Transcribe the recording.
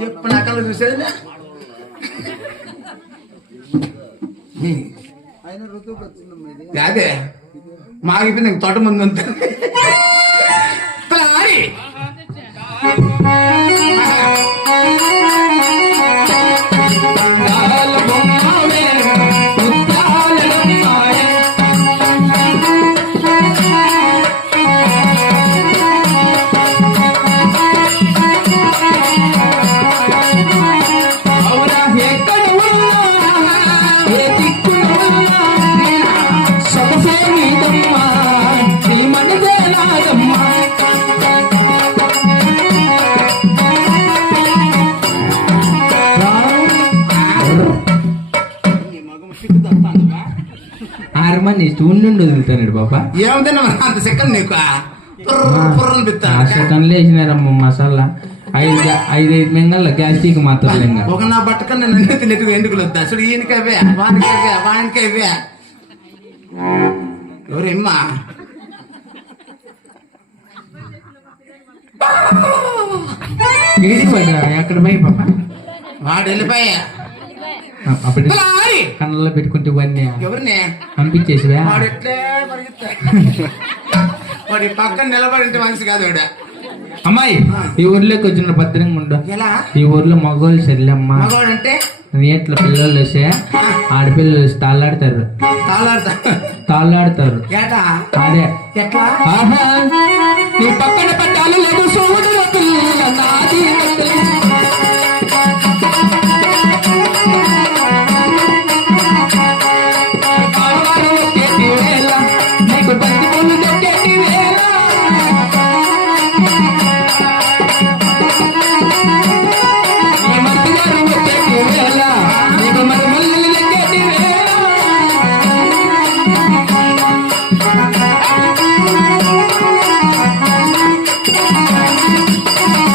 ఎప్పుడు నా కళ్ళు చూసేది అదే మాగిపోయింది తోట ముందు ఉంది. ఆరమని ఉండి వదులుతాడు బాబా అంత సెకండ్ నీకు ఆ సెకండ్లో వేసినారమ్మ మసాలా ఐదు ఐదు ఐదు మెంగళ్ళ గ్యాస్ట్రిక్ మాత్రం ఒక నా బట్టక నన్ను తిన్నట్టుగా ఎందుకు వద్దా చూడు ఈయనకవే వానికవే వానికవే ఎవరమ్మా ఏడికి పడ్డా ఎక్కడ పోయి పాప వాడు వెళ్ళిపోయా అప్పుడు పెట్టుకుంటే ఇవన్నీ. ఎవరిని? పంపించేసివా వాడు ఎట్లే పరిగెత్తా? వాడి పక్కన నిలబడింటే మనిషి కాదు వాడు. అమ్మాయి ఈ ఊర్లోకి వచ్చిన భద్రంగా ఉండు. ఈ ఊర్లో మగవాళ్ళు సర్లేమ్మా అంటే నీట్ల పిల్లలు వస్తే ఆడపిల్లలు వస్తే తాళ్ళాడతారు తాళ్ళాడతారు ఏటా? అదే. ఎట్లా? ఆహా. నీ పక్కన పెట్టాలి లేదు సోదర పిల్ల నాది. Thank you.